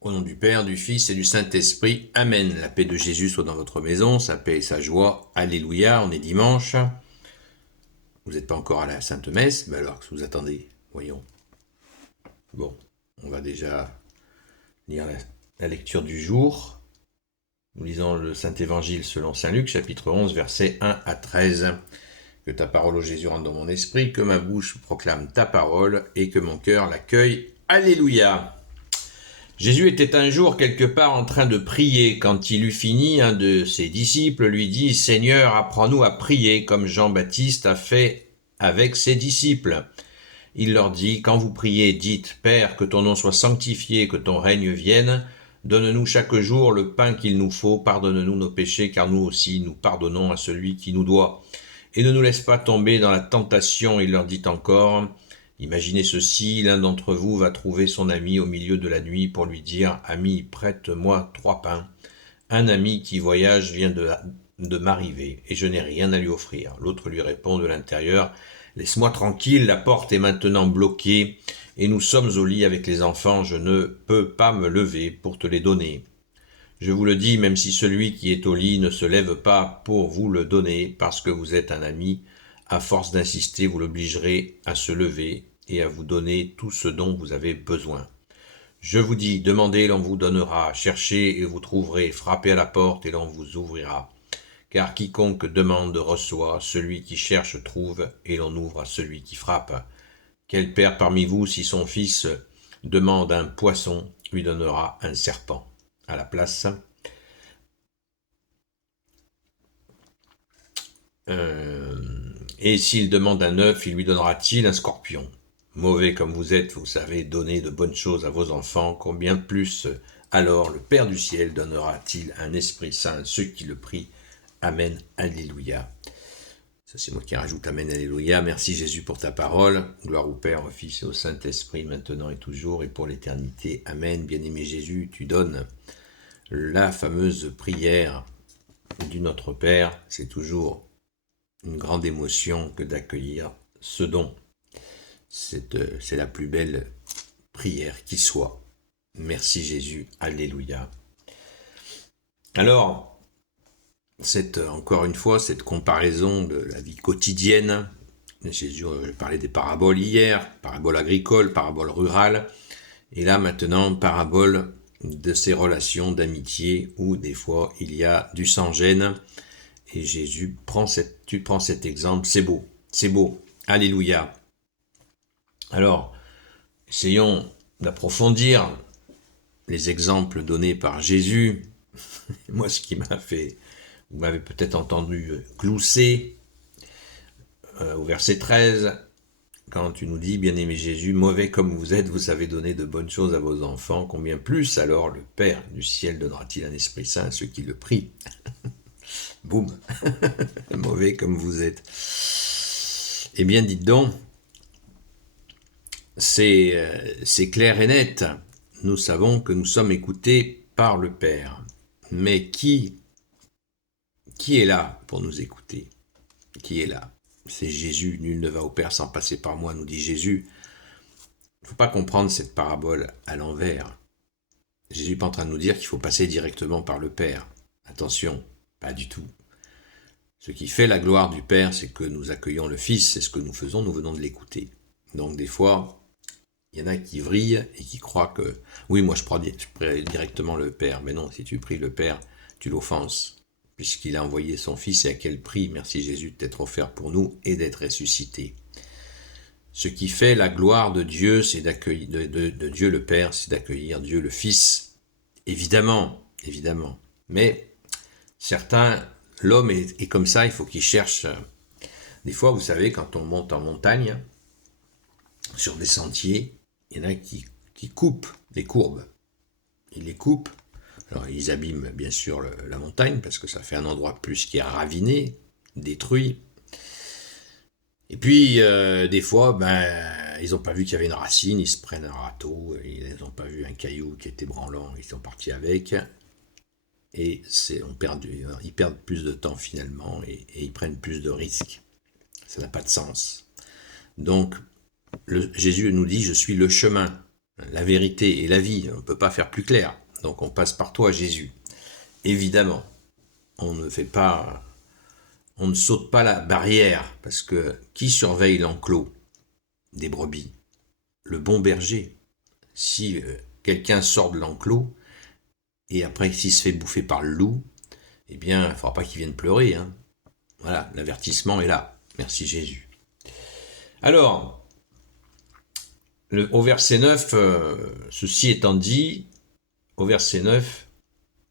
Au nom du Père, du Fils et du Saint-Esprit. Amen. La paix de Jésus soit dans votre maison, sa paix et sa joie. Alléluia. On est dimanche. Vous n'êtes pas encore à la Sainte Messe, mais alors que vous attendez, voyons. Bon, on va déjà lire la lecture du jour. Nous lisons le Saint-Évangile selon Saint Luc, chapitre 11, versets 1 à 13. Que ta parole, ô Jésus, rentre dans mon esprit, que ma bouche proclame ta parole et que mon cœur l'accueille. Alléluia. Jésus était un jour quelque part en train de prier. Quand il eut fini, un de ses disciples lui dit « Seigneur, apprends-nous à prier comme Jean-Baptiste a fait avec ses disciples. » Il leur dit « Quand vous priez, dites « Père, que ton nom soit sanctifié, que ton règne vienne. Donne-nous chaque jour le pain qu'il nous faut. Pardonne-nous nos péchés, car nous aussi nous pardonnons à celui qui nous doit. Et ne nous laisse pas tomber dans la tentation. » Il leur dit encore « Imaginez ceci, l'un d'entre vous va trouver son ami au milieu de la nuit pour lui dire « Ami, prête-moi 3 pains. Un ami qui voyage vient de m'arriver et je n'ai rien à lui offrir. » L'autre lui répond de l'intérieur « Laisse-moi tranquille, la porte est maintenant bloquée et nous sommes au lit avec les enfants, je ne peux pas me lever pour te les donner. Je vous le dis, même si celui qui est au lit ne se lève pas pour vous le donner parce que vous êtes un ami, à force d'insister, vous l'obligerez à se lever et à vous donner tout ce dont vous avez besoin. Je vous dis, demandez, l'on vous donnera, cherchez et vous trouverez, frappez à la porte et l'on vous ouvrira. Car quiconque demande reçoit, celui qui cherche trouve, et l'on ouvre à celui qui frappe. Quel père parmi vous, si son fils demande un poisson, lui donnera un serpent à la place? Et s'il demande un œuf, il lui donnera-t-il un scorpion? Mauvais comme vous êtes, vous savez donner de bonnes choses à vos enfants, combien plus alors le Père du ciel donnera-t-il un Esprit Saint à ceux qui le prient? Amen, alléluia. Ça c'est moi qui rajoute Amen, alléluia. Merci Jésus pour ta parole. Gloire au Père, au Fils et au Saint-Esprit, maintenant et toujours et pour l'éternité. Amen. Bien-aimé Jésus, tu donnes la fameuse prière du Notre Père. C'est toujours une grande émotion que d'accueillir ce don. C'est la plus belle prière qui soit. Merci Jésus, alléluia. Alors, encore une fois, cette comparaison de la vie quotidienne. Jésus, je parlais des paraboles hier, parabole agricole, parabole rurale, et là maintenant, parabole de ces relations d'amitié où des fois il y a du sans-gêne. Et Jésus, tu prends cet exemple, c'est beau, alléluia. Alors, essayons d'approfondir les exemples donnés par Jésus. Moi, ce qui m'a fait, vous m'avez peut-être entendu glousser au verset 13, quand tu nous dis, bien-aimé Jésus, mauvais comme vous êtes, vous savez donner de bonnes choses à vos enfants, combien plus alors le Père du ciel donnera-t-il un Esprit Saint à ceux qui le prient? Boum, mauvais comme vous êtes. Eh bien, dites donc, c'est clair et net. Nous savons que nous sommes écoutés par le Père. Mais qui est là pour nous écouter? Qui est là? C'est Jésus. Nul ne va au Père sans passer par moi, nous dit Jésus. Il ne faut pas comprendre cette parabole à l'envers. Jésus n'est pas en train de nous dire qu'il faut passer directement par le Père. Attention, pas du tout. Ce qui fait la gloire du Père, c'est que nous accueillons le Fils, c'est ce que nous faisons, nous venons de l'écouter. Donc des fois, il y en a qui vrillent et qui croient que oui, moi je prie directement le Père. Mais non, si tu pries le Père, tu l'offenses, puisqu'il a envoyé son Fils et à quel prix, merci Jésus, d'être offert pour nous et d'être ressuscité. Ce qui fait la gloire de Dieu, c'est d'accueillir de Dieu le Père, c'est d'accueillir Dieu le Fils. Évidemment. Mais l'homme est comme ça, il faut qu'il cherche. Des fois, vous savez, quand on monte en montagne, sur des sentiers, il y en a qui coupent des courbes. Ils les coupent. Alors, ils abîment bien sûr la montagne, parce que ça fait un endroit plus qui est raviné, détruit. Et puis, des fois, ils n'ont pas vu qu'il y avait une racine, ils se prennent un râteau, ils n'ont pas vu un caillou qui était branlant, ils sont partis avec. Et ils perdent plus de temps finalement, et ils prennent plus de risques. Ça n'a pas de sens. Donc, Jésus nous dit, je suis le chemin. La vérité et la vie, on ne peut pas faire plus clair. Donc on passe par toi, Jésus. Évidemment, on ne saute pas la barrière, parce que qui surveille l'enclos des brebis? Le bon berger. Si quelqu'un sort de l'enclos, et après s'il se fait bouffer par le loup, eh bien, il ne faudra pas qu'il vienne pleurer. Hein. Voilà, l'avertissement est là. Merci Jésus. Alors, au verset 9, ceci étant dit, au verset 9,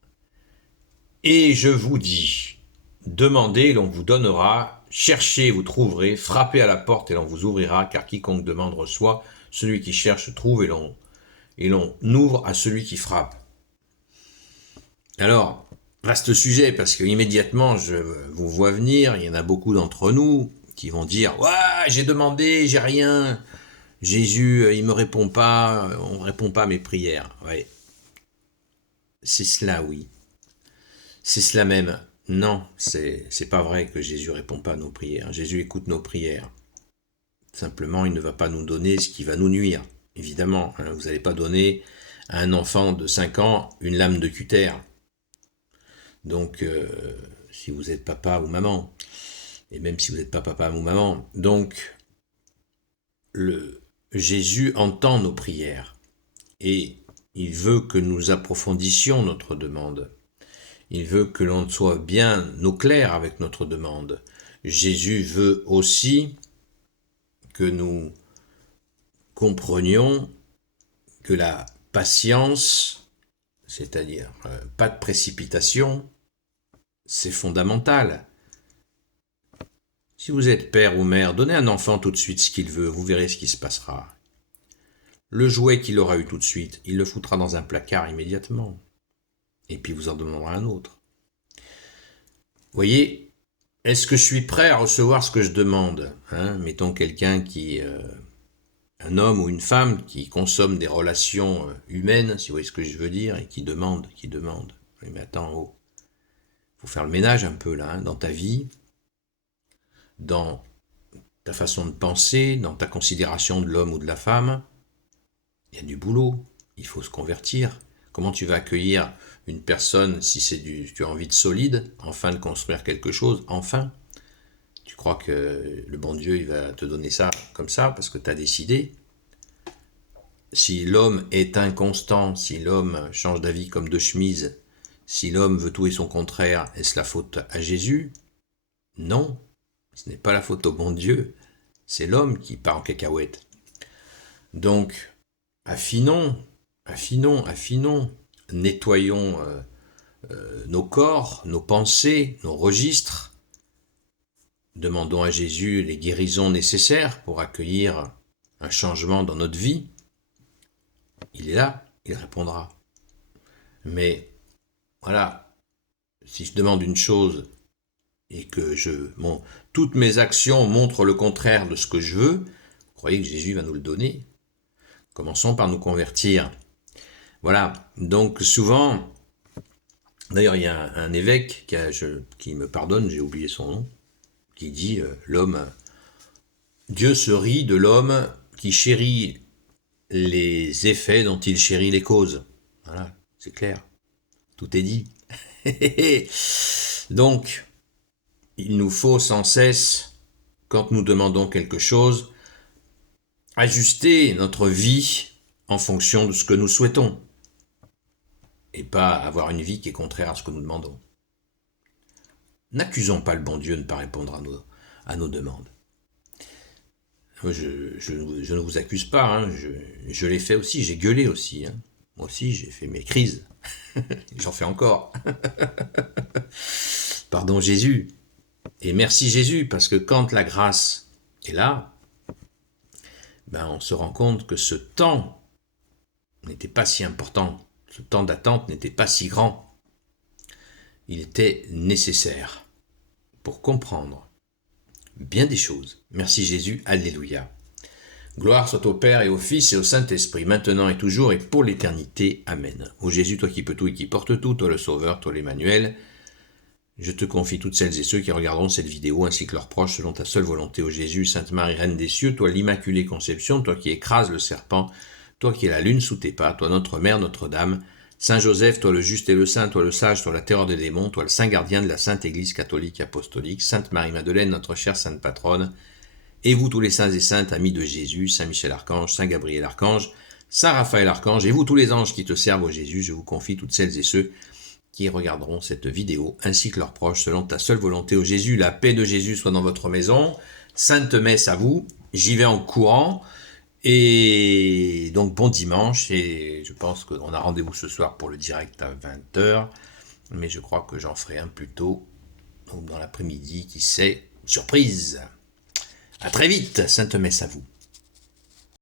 « Et je vous dis, demandez, l'on vous donnera, cherchez, vous trouverez, frappez à la porte et l'on vous ouvrira, car quiconque demande reçoit, celui qui cherche trouve et l'on ouvre à celui qui frappe. » Alors, vaste sujet, parce que immédiatement je vous vois venir, il y en a beaucoup d'entre nous qui vont dire « Ouais, j'ai demandé, j'ai rien, Jésus, il me répond pas, on ne répond pas à mes prières. » Ouais. C'est cela, oui. C'est cela même. Non, c'est pas vrai que Jésus répond pas à nos prières. Jésus écoute nos prières. Simplement, il ne va pas nous donner ce qui va nous nuire. Évidemment, hein, vous n'allez pas donner à un enfant de 5 ans une lame de cutter. Donc, si vous êtes papa ou maman, et même si vous n'êtes pas papa ou maman, donc, Jésus entend nos prières et il veut que nous approfondissions notre demande. Il veut que l'on soit bien au clair avec notre demande. Jésus veut aussi que nous comprenions que la patience, c'est-à-dire pas de précipitation, c'est fondamental. Si vous êtes père ou mère, donnez à un enfant tout de suite ce qu'il veut, vous verrez ce qui se passera. Le jouet qu'il aura eu tout de suite, il le foutra dans un placard immédiatement. Et puis vous en demanderez un autre. Voyez, est-ce que je suis prêt à recevoir ce que je demande, hein? Mettons quelqu'un qui, un homme ou une femme qui consomme des relations humaines, si vous voyez ce que je veux dire, et qui demande. Oui, mais attends, oh, faut faire le ménage un peu là, hein, dans ta vie, dans ta façon de penser, dans ta considération de l'homme ou de la femme. Il y a du boulot, il faut se convertir. Comment tu vas accueillir une personne si tu as envie de solide, enfin de construire quelque chose, enfin? Tu crois que le bon Dieu il va te donner ça comme ça parce que tu as décidé? Si l'homme est inconstant, si l'homme change d'avis comme de chemise, si l'homme veut tout et son contraire, est-ce la faute à Jésus? Non, ce n'est pas la faute au bon Dieu, c'est l'homme qui part en cacahuète. Donc, affinons, nettoyons nos corps, nos pensées, nos registres. Demandons à Jésus les guérisons nécessaires pour accueillir un changement dans notre vie. Il est là, il répondra. Mais voilà, si je demande une chose et que toutes mes actions montrent le contraire de ce que je veux, vous croyez que Jésus va nous le donner? Commençons par nous convertir. Voilà, donc souvent, d'ailleurs il y a un évêque qui me pardonne, j'ai oublié son nom, qui dit Dieu se rit de l'homme qui chérit les effets dont il chérit les causes. Voilà, c'est clair, tout est dit. Donc, il nous faut sans cesse, quand nous demandons quelque chose, ajuster notre vie en fonction de ce que nous souhaitons et pas avoir une vie qui est contraire à ce que nous demandons. N'accusons pas le bon Dieu de ne pas répondre à nos demandes. Je ne vous accuse pas, hein, je l'ai fait aussi, j'ai gueulé aussi. Hein. Moi aussi, j'ai fait mes crises. J'en fais encore. Pardon Jésus. Et merci Jésus, parce que quand la grâce est là, on se rend compte que ce temps n'était pas si important. Ce temps d'attente n'était pas si grand. Il était nécessaire pour comprendre bien des choses. Merci Jésus, alléluia. Gloire soit au Père et au Fils et au Saint-Esprit, maintenant et toujours et pour l'éternité. Amen. Ô Jésus, toi qui peux tout et qui portes tout, toi le Sauveur, toi l'Emmanuel, je te confie toutes celles et ceux qui regarderont cette vidéo ainsi que leurs proches selon ta seule volonté, ô Jésus, Sainte Marie, Reine des cieux, toi l'Immaculée Conception, toi qui écrases le serpent, toi qui es la lune sous tes pas, toi notre mère, Notre-Dame, Saint Joseph, toi le juste et le saint, toi le sage, toi la terreur des démons, toi le saint gardien de la Sainte Église catholique et apostolique, Sainte Marie-Madeleine, notre chère sainte patronne, et vous tous les saints et saintes, amis de Jésus, Saint Michel Archange, Saint Gabriel Archange, Saint Raphaël Archange, et vous tous les anges qui te servent au Jésus, je vous confie toutes celles et ceux qui regarderont cette vidéo, ainsi que leurs proches, selon ta seule volonté au Jésus. La paix de Jésus soit dans votre maison. Sainte messe à vous. J'y vais en courant. Et donc bon dimanche. Et je pense qu'on a rendez-vous ce soir pour le direct à 20h. Mais je crois que j'en ferai un plus tôt. Donc dans l'après-midi, qui sait. Surprise. À très vite. Sainte messe à vous.